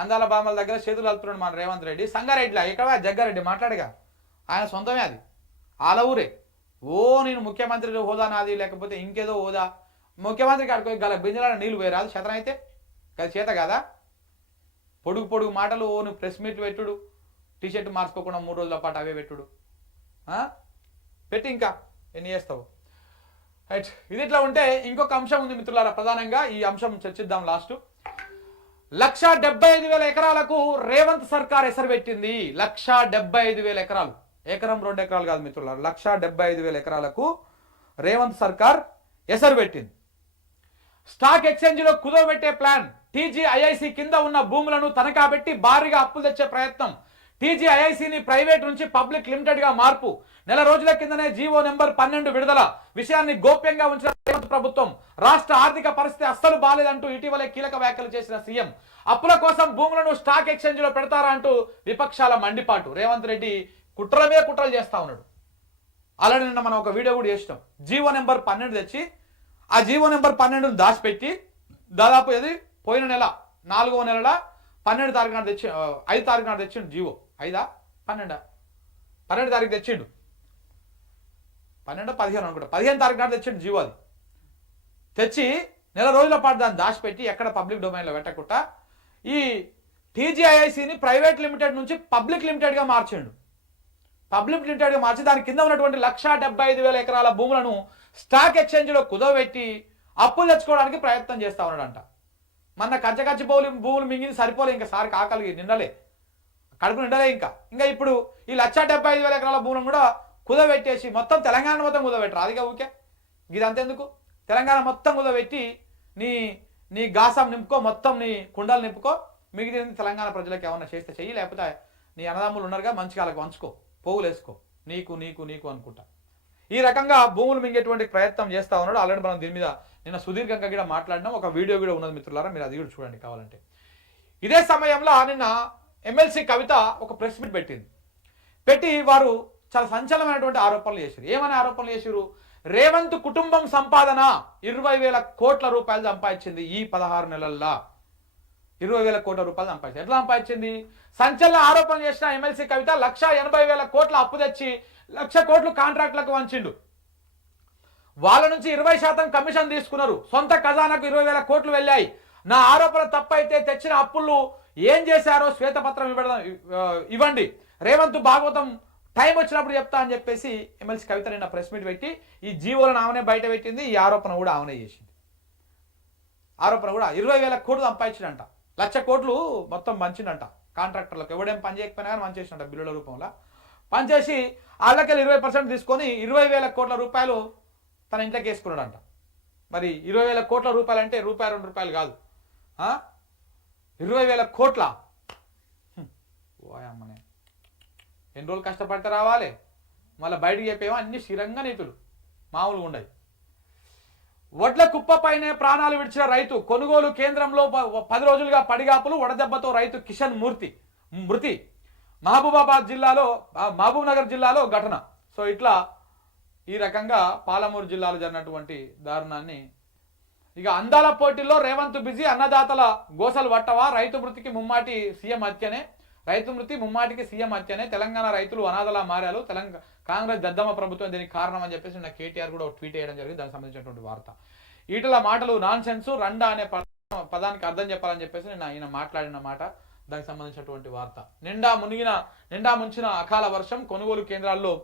అందాల బామల దగ్గర చేతులు కలుపుతున్నాడు మన రేవంత్ రెడ్డి. సంగారెడ్డిలా ఇక్కడ జగ్గారెడ్డి మాట్లాడగా ఆయన సొంతమే అది, ఆల ఊరే. ఓ నేను ముఖ్యమంత్రి హోదా నాది లేకపోతే ఇంకేదో హోదా, ముఖ్యమంత్రికి అడుగు గల బింజలాడ నీళ్ళు వేరాదు శతం అయితే కదా, చేత కదా పొడుగు పొడుగు మాటలు. ఓ నువ్వు ప్రెస్ మీట్లు పెట్టుడు, టీషర్ట్ మార్చుకోకుండా 3 రోజుల పాటు అవే పెట్టుడు, పెట్టి ఇంకా ఎన్ని చేస్తావు. రైట్, ఇది ఇట్లా ఉంటే ఇంకొక అంశం ఉంది మిత్రులారా, ప్రధానంగా ఈ అంశం చర్చిద్దాం లాస్ట్. 1,75,000 ఎకరాలకు రేవంత్ సర్కార్ ఎసరు పెట్టింది. 1,75,000 ఎకరాలు, ఎకరం 2 ఎకరాలు కాదు మిత్రులారా, 1,75,000 ఎకరాలకు రేవంత్ సర్కార్ ఎసరు పెట్టింది. స్టాక్ ఎక్స్చేంజ్లో కుదవబెట్టే ప్లాన్. టీజీఐఐసి కింద ఉన్న భూములను తనఖా పెట్టి భారీగా అప్పులు తెచ్చే ప్రయత్నం. టీజీఐఐసిని ప్రైవేట్ నుంచి పబ్లిక్ లిమిటెడ్ గా మార్పు. నెల రోజుల కిందనే జీవో నెంబర్ 12 విడుదల. విషయాన్ని గోప్యంగా ఉంచిన రేవంత్ ప్రభుత్వం. రాష్ట్ర ఆర్థిక పరిస్థితి అస్సలు బాలేదంటూ ఇటీవలే కీలక వ్యాఖ్యలు చేసిన సీఎం. అప్పుల కోసం భూములను స్టాక్ ఎక్స్చేంజ్ లో పెడతారా అంటూ విపక్షాల మండిపాటు. రేవంత్ రెడ్డి కుట్రల మీద కుట్రలు చేస్తా ఉన్నాడు. ఆల్రెడీ నిన్న మనం ఒక వీడియో కూడా చేసినాం. జీవో నెంబర్ 12 తెచ్చి ఆ జీవో నెంబర్ 12ను దాచిపెట్టి దాదాపు ఇది పోయిన నెల 4వ నెలల 12 తారీఖు నాడు తెచ్చి 5 తారీఖు నాడు తెచ్చిండు జీవో. 5 12 తారీఖు తెచ్చిండు, 12-15 అనుకుంటా, 15 తారీఖు నాడు తెచ్చిండు జీవో. అది తెచ్చి నెల రోజుల పాటు దాన్ని దాచిపెట్టి ఎక్కడ పబ్లిక్ డొమైన్లో పెట్టకుండా ఈ టీజీఐఐసిని ప్రైవేట్ లిమిటెడ్ నుంచి పబ్లిక్ లిమిటెడ్గా మార్చిండు. పబ్లిక్ లిమిటెడ్గా మార్చి దాని కింద ఉన్నటువంటి 1,75,000 ఎకరాల భూములను స్టాక్ ఎక్స్చేంజ్లో కుదవబెట్టి అప్పులు తెచ్చుకోవడానికి ప్రయత్నం చేస్తా ఉన్నాడంట. మొన్న కచ్చకచ్చి భూములు మింగింది సరిపోలే, ఇంకా సారికి ఆకలి నిండలే, కడుపు నిండలే. ఇంకా ఇప్పుడు ఈ 1,75,000 ఎకరాల భూములను కూడా కుదవబెట్టేసి మొత్తం తెలంగాణ మొత్తం కుదవబెట్టరు. అదిగా ఊకే ఇదంతెందుకు, తెలంగాణ మొత్తం కుదవబెట్టి నీ గాసం నింపుకో, మొత్తం నీ కుండలు నింపుకో, మిగిలింది తెలంగాణ ప్రజలకు ఏమన్నా చేస్తే చెయ్యి, లేకపోతే నీ అన్నదమ్ములు ఉన్నారుగా మంచిగా వాళ్ళకి వంచుకో, పోగులు వేసుకో, నీకు నీకు నీకు అనుకుంటా. ఈ రకంగా భూములు మింగేటువంటి ప్రయత్నం చేస్తా ఉన్నాడు. ఆల్రెడీ మనం దీని మీద నిన్న సుదీర్ఘంగా కూడా మాట్లాడినాం, ఒక వీడియో కూడా ఉన్నది మిత్రులారా, మీరు అది కూడా చూడండి కావాలంటే. ఇదే సమయంలో నిన్న ఎమ్మెల్సీ కవిత ఒక ప్రెస్ మీట్ పెట్టి వారు చాలా సంచలనమైనటువంటి ఆరోపణలు చేశారు. ఏమని ఆరోపణలు చేశారు? రేవంత్ కుటుంబం సంపాదన 20,000 కోట్ల రూపాయలు సంపాదించింది. ఈ 16 నెలల్లో 20,000 కోట్ల రూపాయలు సంపాదించింది. ఎట్లా సంపాదించింది? సంచలన ఆరోపణలు చేసిన ఎమ్మెల్సీ కవిత 1,80,000 కోట్ల అప్పు తెచ్చి 1,00,000 కోట్లు కాంట్రాక్టులకు వంచిండు. వాళ్ళ నుంచి 20% కమిషన్ తీసుకున్నారు. సొంత ఖజానాకు 20,000 కోట్లు వెళ్ళాయి. నా ఆరోపణ తప్పైతే తెచ్చిన అప్పులు ఏం చేశారో శ్వేతపత్రం ఇవ్వండి, రేవంత్ భాగవతం టైం వచ్చినప్పుడు చెప్తా అని చెప్పేసి ఎమ్మెల్సీ కవిత నిన్న ప్రెస్ మీట్ పెట్టి ఈ జీవోలను ఆమెనే బయట పెట్టింది. ఈ ఆరోపణ కూడా ఆమెనే చేసింది. ఆరోపణ కూడా 20,000 కోట్లు సంపాదించిందంట, 1,00,000 కోట్లు మొత్తం పంచిందంట కాంట్రాక్టర్లకు. ఎవడేం పని చేయకపోయినా కానీ పనిచేసినట్ట బిల్లుల రూపంలో పనిచేసి వాళ్ళకి 20% తీసుకొని 20,000 కోట్ల రూపాయలు తన ఇంట్లోకి వేసుకున్నాడంట. మరి 20,000 కోట్ల రూపాయలు అంటే రూపాయి 2 రూపాయలు కాదు, 20,000 కోట్ల. ఓయమ్మనే ఎన్ని రోజులు కష్టపడితే రావాలి, మళ్ళీ బయటికి చెప్పేమో అన్ని స్థిరంగా నీతులు మామూలుగా ఉండవు. వడ్ల కుప్పపైనే ప్రాణాలు విడిచిన రైతు. కొనుగోలు కేంద్రంలో 10 రోజులుగా పడిగాపులు, వడదెబ్బతో రైతు కిషన్ మృతి. మహబూబ్ నగర్ జిల్లాలో ఘటన. సో ఇట్లా ఈ రకంగా పాలమూరు జిల్లాలో జరిగినటువంటి దారుణాన్ని. ఇక అందాల పోటీల్లో రేవంత్ బిజీ. అన్నదాతల గోసలు వట్టవా? రైతు మృతికి ముమ్మాటి సీఎం హత్యనే. రైతు మృతి ముమ్మాటికి సీఎం హత్యనే. తెలంగాణ రైతులు అనాథలా మారారు. కాంగ్రెస్ దద్దమ్మ ప్రభుత్వం దీనికి కారణం అని చెప్పేసి నా కేటీఆర్ కూడా ట్వీట్ చేయడం జరిగింది. దానికి సంబంధించినటువంటి వార్త. ఈటల మాటలు నాన్ సెన్స్, రండా అనే పదానికి అర్థం చెప్పాలని చెప్పేసి నేను ఆయన మాట్లాడిన మాట, దానికి సంబంధించినటువంటి వార్త. నిండా ముంచిన అకాల వర్షం, కొనుగోలు కేంద్రాల్లో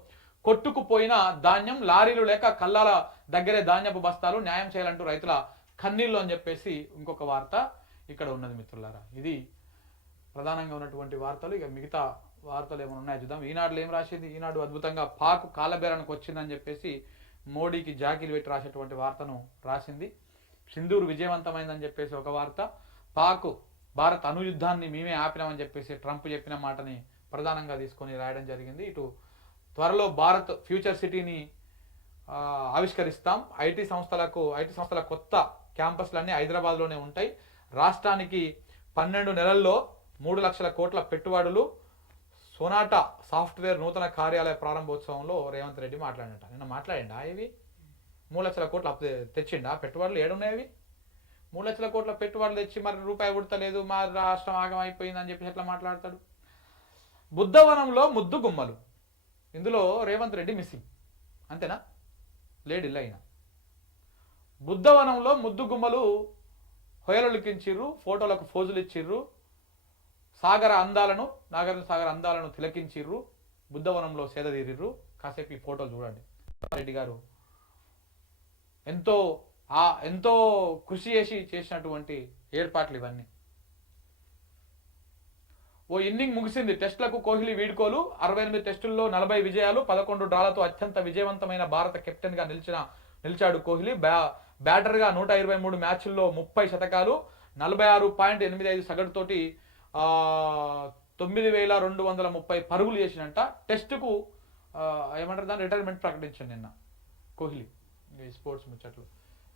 కొట్టుకుపోయిన ధాన్యం, లారీలు లేక కల్లాల దగ్గరే ధాన్యపు బస్తాలు, న్యాయం చేయాలంటూ రైతుల కన్నీళ్ళు అని చెప్పేసి ఇంకొక వార్త ఇక్కడ ఉన్నది మిత్రులారా. ఇది ప్రధానంగా ఉన్నటువంటి వార్తలు. ఇక మిగతా వార్తలు ఏమైనా ఉన్నాయో చూద్దాం. ఈనాడులో ఏం రాసింది? ఈనాడు అద్భుతంగా పాక్ కాలబేరానికి వచ్చిందని చెప్పేసి మోడీకి జాకీలు పెట్టి రాసేటువంటి వార్తను రాసింది. సింధూర్ విజయవంతమైందని చెప్పేసి ఒక వార్త. పాక్ భారత్ అణుయుద్ధాన్ని మేమే ఆపినామని చెప్పేసి ట్రంప్ చెప్పిన మాటని ప్రధానంగా తీసుకొని రాయడం జరిగింది. ఇటు త్వరలో భారత్ ఫ్యూచర్ సిటీని ఆవిష్కరిస్తాం. ఐటీ సంస్థల కొత్త క్యాంపస్లన్నీ హైదరాబాద్లోనే ఉంటాయి. రాష్ట్రానికి 12 నెలల్లో 3 లక్షల కోట్ల పెట్టుబడులు. సోనాటా సాఫ్ట్వేర్ నూతన కార్యాలయ ప్రారంభోత్సవంలో రేవంత్ రెడ్డి మాట్లాడినట్ట. నిన్న మాట్లాడిండా? ఇవి 3 లక్షల కోట్లు తెచ్చిండా? పెట్టుబడులు ఏడున్నాయి? 3 లక్షల కోట్ల పెట్టుబడులు తెచ్చి మరి రూపాయి ఉడతలేదు, మా రాష్ట్రం ఆగం అయిపోయింది అని చెప్పేసి ఎట్లా మాట్లాడతాడు? బుద్ధవనంలో ముద్దు గుమ్మలు, ఇందులో రేవంత్ రెడ్డి మిస్సింగ్, అంతేనా? లేడిల్లా అయినా బుద్ధవనంలో ముద్దు గుమ్మలు హొయలొలికించిర్రు, ఫోటోలకు ఫోజులు ఇచ్చిర్రు, సాగర అందాలను నాగార్జున సాగర్ అందాలను తిలకించిర్రు, బుద్ధవనంలో సేదతీరిర్రు. కాసేపు ఈ ఫోటోలు చూడండి. రెడ్డి గారు ఎంతో కృషి చేసినటువంటి ఏర్పాట్లు ఇవన్నీ. ఓ ఇన్నింగ్ ముగిసింది, టెస్టులకు కోహ్లీ వీడ్కోలు, 68 టెస్టుల్లో 40 విజయాలు, 11 డ్రాలతో అత్యంత విజయవంతమైన భారత కెప్టెన్ గా నిలిచాడు కోహ్లీ. బ్యాటర్గా 123 మ్యాచ్ల్లో 30 శతకాలు, 46.85 సగటుతోటి 9230 పరుగులు చేసినంట. టెస్టుకు ఏమంటారు దాన్ని, రిటైర్మెంట్ ప్రకటించాను నిన్న కోహ్లీ. స్పోర్ట్స్ ముచ్చట్లు.